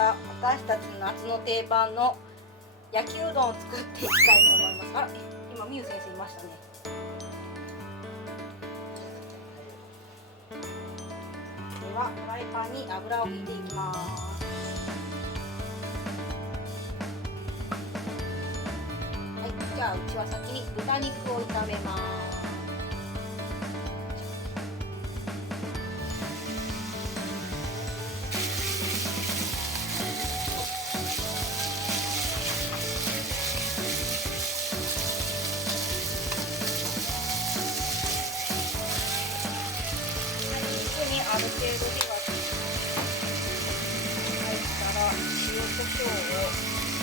から私たちの夏の定番の焼きうどんを作っていきたいと思います。あ、今みゆ先生いましたね。ではフライパンに油を引いていきます。はい、じゃあうちは先に豚肉を炒めます。ある程度火が入ったら塩コショウを入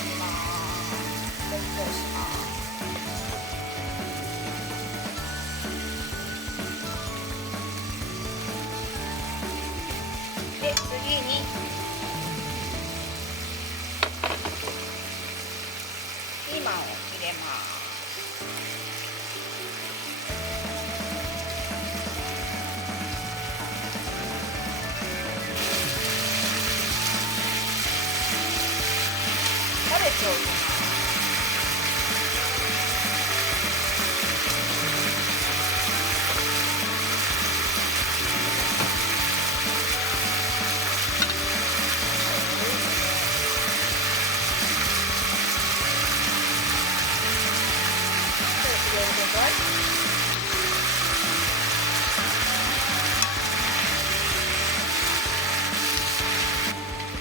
れます。沸騰します。で、次にピーマンを入れます。キャベツを入れます。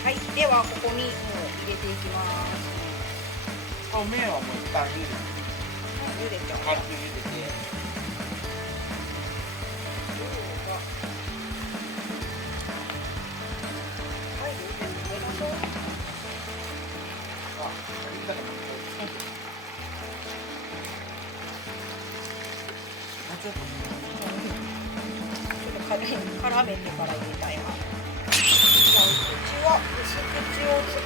はい、ではここにもう入れていきます。麺はもう一旦茹で茹でちゃう。軽く茹でて。はい、茹でましょう。あ、茹でたらもうちょっと絡めてから入れたいな。じゃあうちは薄口を使う。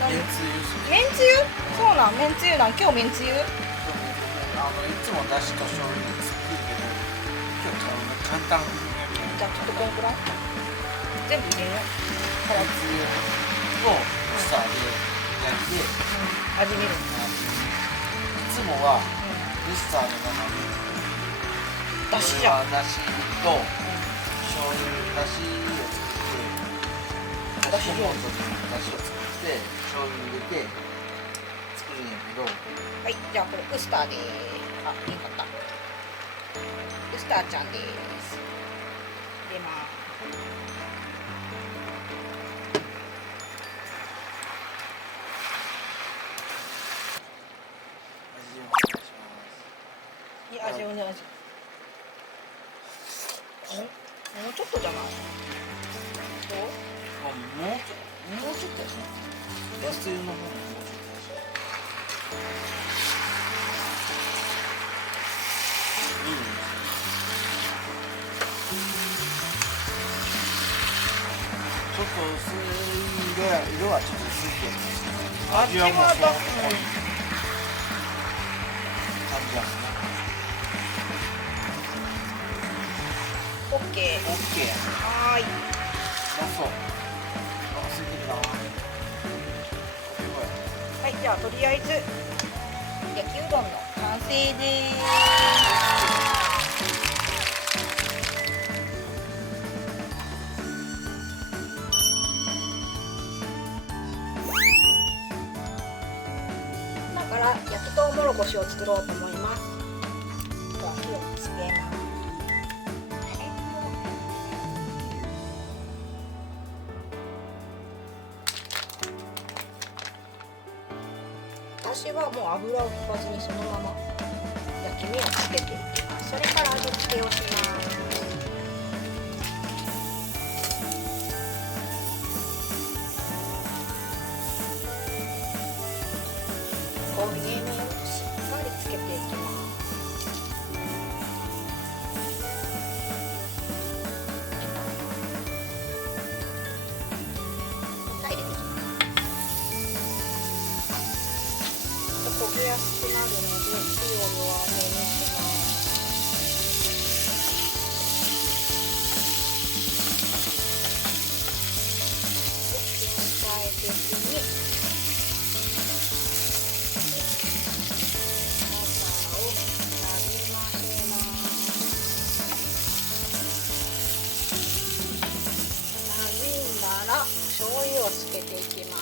めんつゆ。めんつゆ？そうなん、めんつゆなん。今日めんつゆ？いつもだしと醤油で作るけど、今日簡単にやる。じゃあちょっとこんくらい全部入れよう。めんつゆをミキサーで焼いて、味見る。いつもはミキサーの中にだしじゃん。だしと醤油だしを作って、だしを作って醤油入れて作るんやけど。はい、じゃあこれウスターです。あ、いいかった。ウスターちゃんです。入れます。いい味お願いします。もうちょっとじゃない？どう？もうちょっとやね。安湯の方にもうちょっとやちょっと薄いで、色はちょっと薄いけど、味はもうその感じやもんね。オッケー。オッケーやね。はーい。うまそう。お腹空いてきたな。はい、じゃあとりあえず焼きうどんの完成です。今から焼きとうもろこしを作ろうと思います。では火をつけます。私はもう油を引かずにそのまま焼き目をつけていきます。それから味付けをします。焦げ目をしっかりつけていきます。入れていきます。焦げやすくなるので火を弱めにします。つけていきます。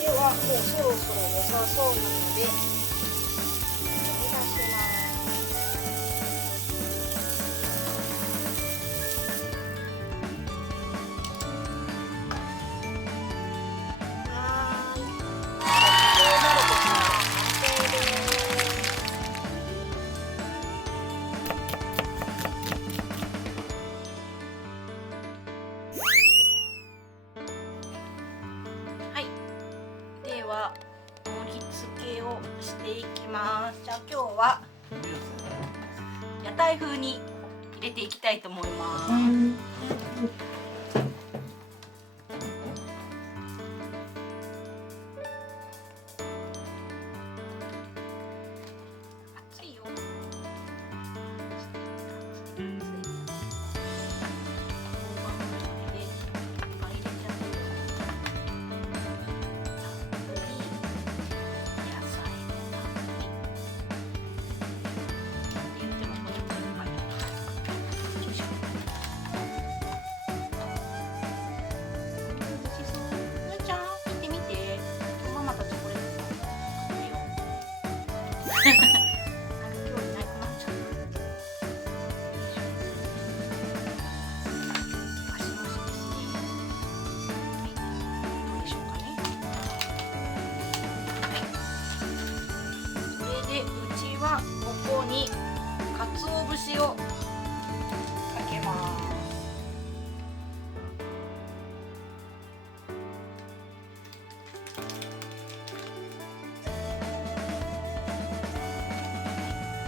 ではもうそろそろ良さそうなので取り出します。では盛り付けをしていきます。じゃあ今日は屋台風に入れていきたいと思います。熱いよ。ここに鰹節をかけます。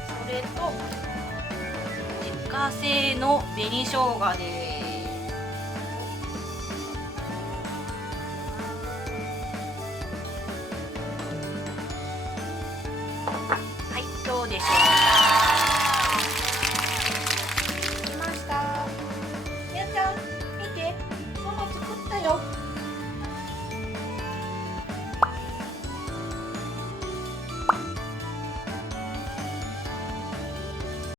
それと自家製の紅生姜です。